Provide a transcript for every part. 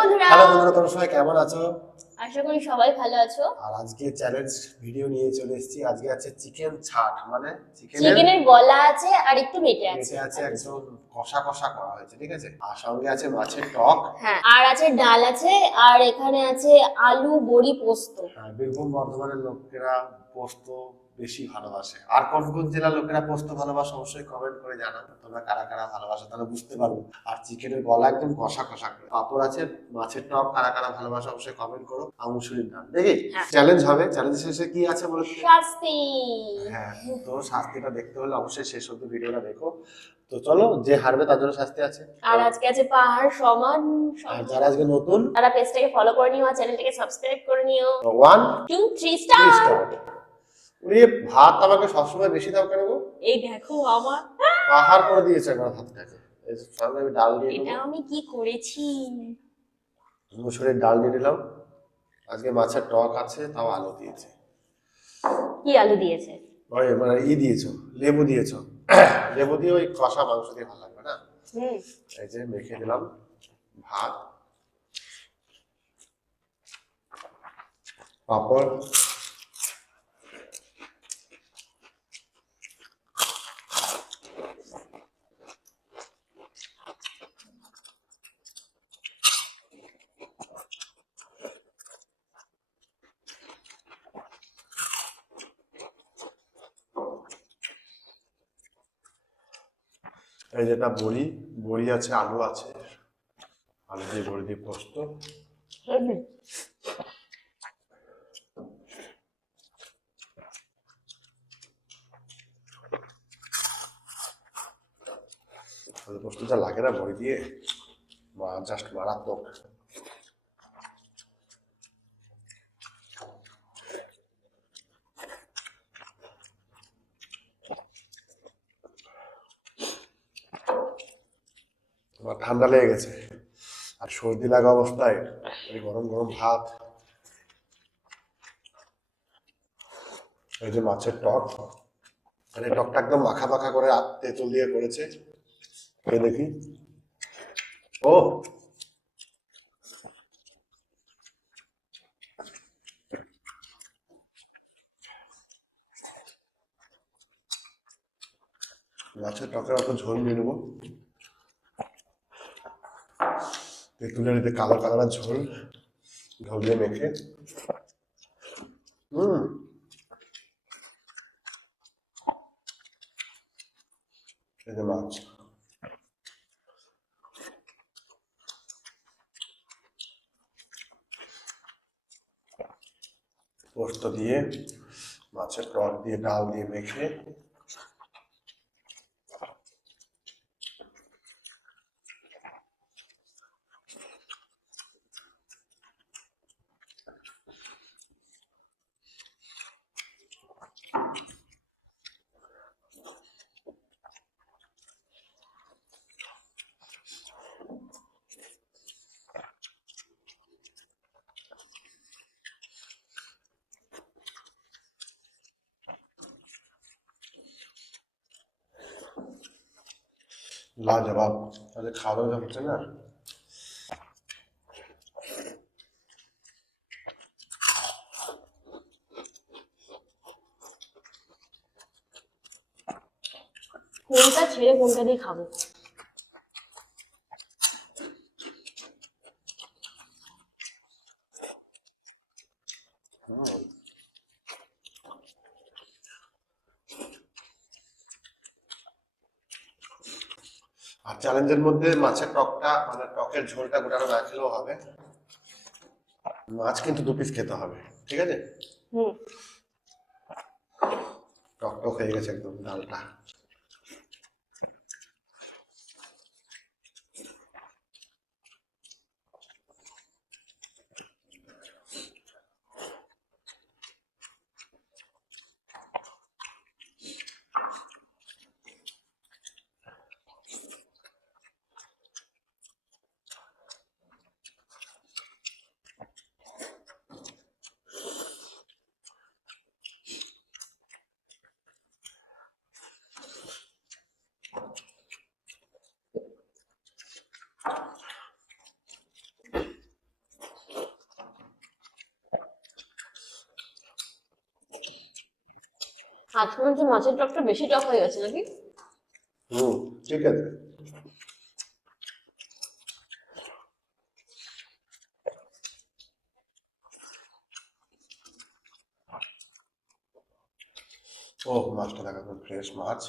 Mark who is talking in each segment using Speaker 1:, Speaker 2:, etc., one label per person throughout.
Speaker 1: বন্ধুরা।
Speaker 2: হ্যালো বন্ধুরা তোমরা সবাই কেমন আছো?
Speaker 1: আশা করি সবাই ভালো আছো।
Speaker 2: আর আজকে চ্যালেঞ্জ ভিডিও নিয়ে চলে এসেছি। আজকে আছে চিকেন ছাট মানে চিকেনের
Speaker 1: গলা আছে আর একটু মেটে আছে।
Speaker 2: আছে একদম কষা কষা করা হয়েছে ঠিক আছে? আর সঙ্গে আছে মাছের টক।
Speaker 1: হ্যাঁ আর আছে ডাল আছে আর এখানে আছে আলু বড়ি পোস্ত।
Speaker 2: আর বীরভূম বর্ধমানের লোকেরা পোস্ত বেশি ভালোবাসে। আর কোন কোন জেলার লোকেরা পোস্ত ভালোবাসে অবশ্যই কমেন্ট করে জানাবে তোমরা কারা কারা ভালোবাসো তাহলে বুঝতে পারব। আর চিকেনের গলা একদম কষা কষা করে। পাপড় আছে মাছের টক কারা কারা ভালোবাসে অবশ্যই কমেন্ট করো। আমুসুরির নাম দেখি। চ্যালেঞ্জ হবে। চ্যালেঞ্জ শেষে কি আছে বলে? তো?
Speaker 1: শাস্তি।
Speaker 2: হ্যাঁ তো শাস্তিটা দেখতে হলে অবশ্যই শেষ অব্দি ভিডিওটা দেখো। তো চলো যে হারবে তার জন্য শাস্তি আছে।
Speaker 1: আর আজকে আছে পাহাড় সমান
Speaker 2: আর যারা আজকে নতুন
Speaker 1: তারা পেজটাকে ফলো করে নিও আর চ্যানেলটাকে সাবস্ক্রাইব করে নিও।
Speaker 2: ওয়ান
Speaker 1: টু থ্রি স্টার
Speaker 2: উড়িয়ে ভাত আমাকে সবসময় বেশি দাও কেন গো?
Speaker 1: এই দেখো আমার
Speaker 2: পাহাড় করে দিয়েছে একবার ভাতটাকে এই সঙ্গে আমি ডাল দিয়ে
Speaker 1: এটা আমি কি করেছি?
Speaker 2: মুসুরির ডাল দিয়ে দিলাম আজকে মাছের টক আছে তাও আলু দিয়েছে।
Speaker 1: কি আলু দিয়েছে?
Speaker 2: ওই মানে ই দিয়েছ লেবু দিয়েছ। লেবু দিয়ে ওই কষা মাংস দিয়ে ভালো লাগবে না? এই যে মেখে দিলাম ভাত। পাপড়। এই যেটা বড়ি বড়ি আছে আলু আছে। আলু দিয়ে বড়ি দিয়ে পোস্ত।
Speaker 1: হুম।
Speaker 2: আলু পোস্ত যা লাগে না বড়ি দিয়ে? জাস্ট মারাত্মক। আমার ঠান্ডা লেগে গেছে। আর সর্দি লাগা অবস্থায় গরম গরম ভাত। এই যে মাছের টক। মানে টকটা একদম মাখা মাখা করে তেঁতুল দিয়ে করেছে। দেখি। ও! মাছের টকের অত ঝোল নিয়ে নেব। এতে কালো কালার ঝোল। দিয়ে মেখে। হুম। মাছ। পোস্ত দিয়ে, মাছের টক দিয়ে, ডাল দিয়ে মেখে লাজবাব তাহলে খাওয়া দাওয়া হচ্ছে না
Speaker 1: কোনটা ছেড়ে কোনটা দিয়ে খাব
Speaker 2: হুম। আর চ্যালেঞ্জের মধ্যে মাছের টকটা মানে টকের ঝোলটা গোটানো না খেলেও হবে। মাছ কিন্তু দু পিস খেতে হবে ঠিক আছে? টক টক হয়ে গেছে একদম ডালটা।
Speaker 1: আজকে যে মাছের টকটা বেশি টক হয়ে গেছে নাকি?
Speaker 2: হুম, ঠিক আছে। ও মাছটা দেখা ফ্রেশ মাছ।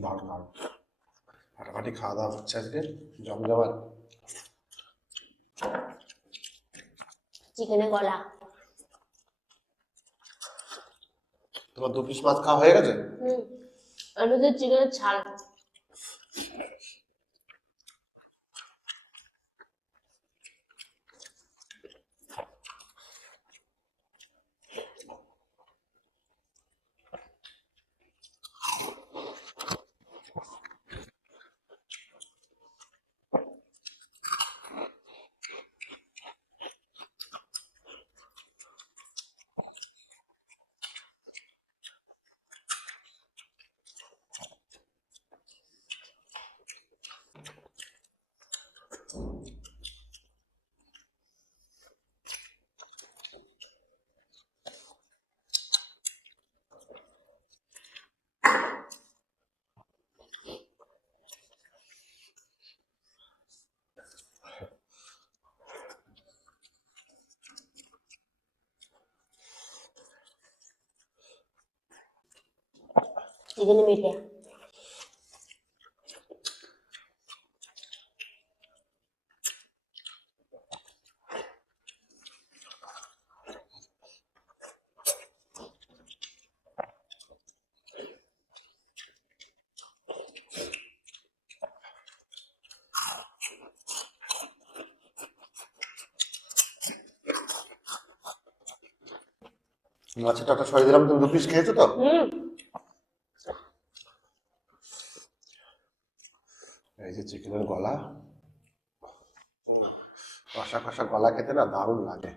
Speaker 2: দারুণ দারুণ ফাটাফাটি খাওয়া দাওয়া হচ্ছে আজকে। জমজমাট
Speaker 1: চিকেনের গলা
Speaker 2: তোমার দু পিস মাছ খাওয়া হয়ে গেছে?
Speaker 1: হুম। আর চিকেনের ছাল। চিকেনের মেটে
Speaker 2: মাছের টাকা সরিয়ে দিলাম তুমি দু পিস খেয়েছো তো?
Speaker 1: হুম।
Speaker 2: এই যে চিকেনের গলা। কষা কষা গলা খেতে না দারুণ লাগে।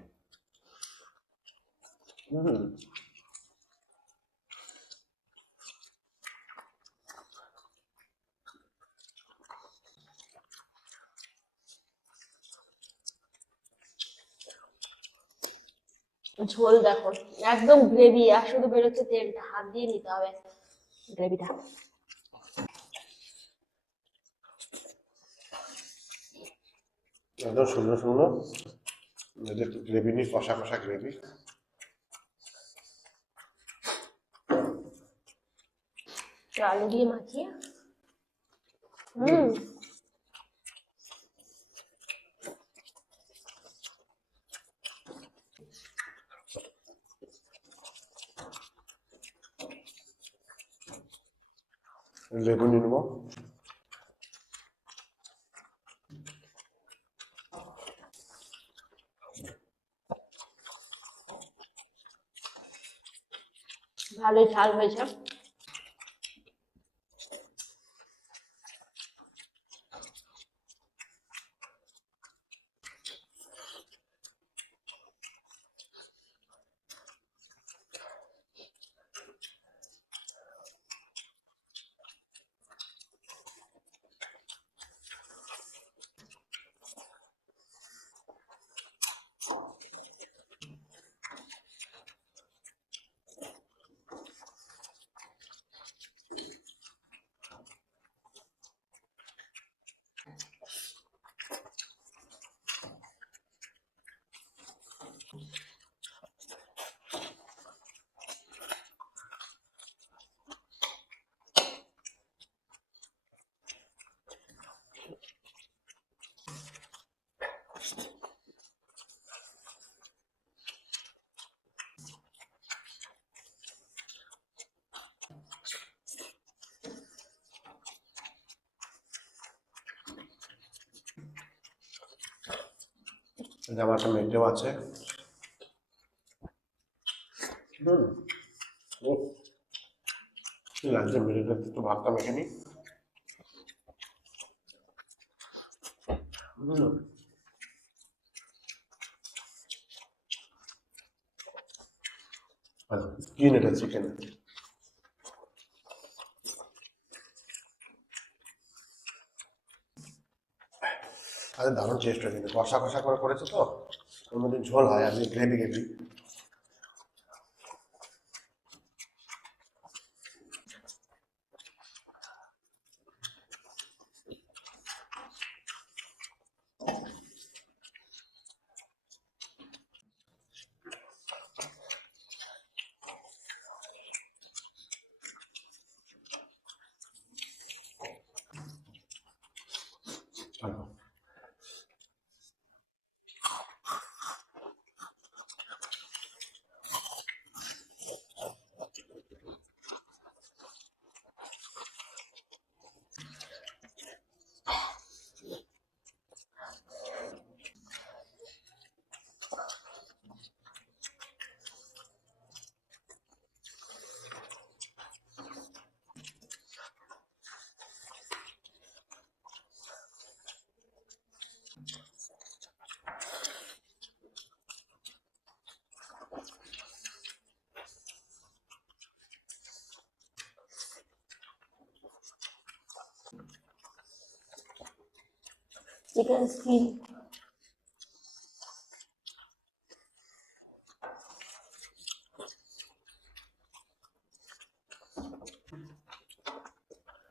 Speaker 1: ঝোল দেখো, একদম গ্রেভি আর শুধু বেরোচ্ছে তেলটা। হাত দিয়ে নিতে হবে। গ্রেভিটা
Speaker 2: একদম সুন্দর সুন্দর। এদের গ্রেভি নিয়ে কষা কষা গ্রেভি
Speaker 1: আলু দিয়ে মাখিয়ে। হুম।
Speaker 2: লেবু নিয়ে নেব।
Speaker 1: ভালোই ঝাল হয়েছে।
Speaker 2: আমার একটা মেটেও আছে। হুম। ও লাগছে একটু মেখে নিই হুম। আচ্ছা কি নেটা চিকেন আরে দারুণ টেস্ট হয়েছে। কিন্তু কষা কষা করে করেছে তো? ওর মধ্যে ঝোল হয়, আমি গ্রেভি গ্রেভি ভালো
Speaker 1: চিকেন স্কিন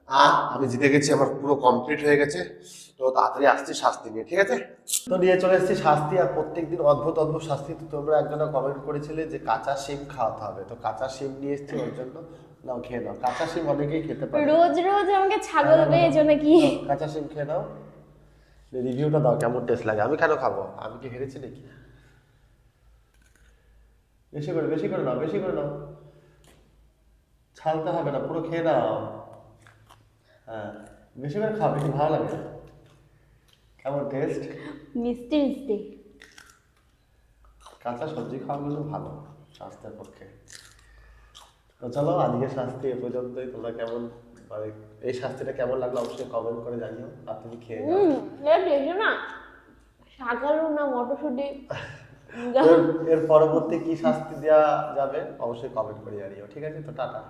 Speaker 2: আহ আমি জিতে গেছি আমার পুরো কমপ্লিট হয়ে গেছে। তো তাড়াতাড়ি আসছি শাস্তি নিয়ে ঠিক আছে? তো নিয়ে চলে এসেছি শাস্তি আর প্রত্যেকদিন অদ্ভুত অদ্ভুত শাস্তি। তো তোমরা একজনা কমেন্ট করেছিলে যে কাঁচা শিম খাওয়াতে হবে। তো কাঁচা শিম নিয়ে এসেছি ওর জন্য নাও খেয়ে নাও। কাঁচা শিম অনেকেই খেতে পারে।
Speaker 1: রোজ রোজ আমাকে ছাগল পেয়েছ নাকি
Speaker 2: কাঁচা শিম খেয়ে নাও। রিভিউটা দাও কেমন টেস্ট লাগে? আমি কেন খাব? আমি কি হেরেছি নাকি? বেশি করে বেশি করে নাও বেশি করে নাও। ছালতে হবে না পুরো খেয়ে নাও। হ্যাঁ বেশি করে খাও বেশি ভালো লাগে কেমন টেস্ট
Speaker 1: মিষ্টি মিষ্টি।
Speaker 2: কাঁচা সবজি খাওয়া কিন্তু ভালো স্বাস্থ্যের পক্ষে। তো চলো আজকে স্বাস্থ্য এ পর্যন্তই। তোমরা কেমন মানে এই শাস্তিটা কেমন লাগল অবশ্যই কমেন্ট করে জানিও। আর তুমি খেয়ে নাও।
Speaker 1: হুম না? শাকালু না মটরশুটি?
Speaker 2: এর- এর পরবর্তী কি শাস্তি দেওয়া যাবে? অবশ্যই কমেন্ট করে জানিও। ঠিক আছে তো টাটা।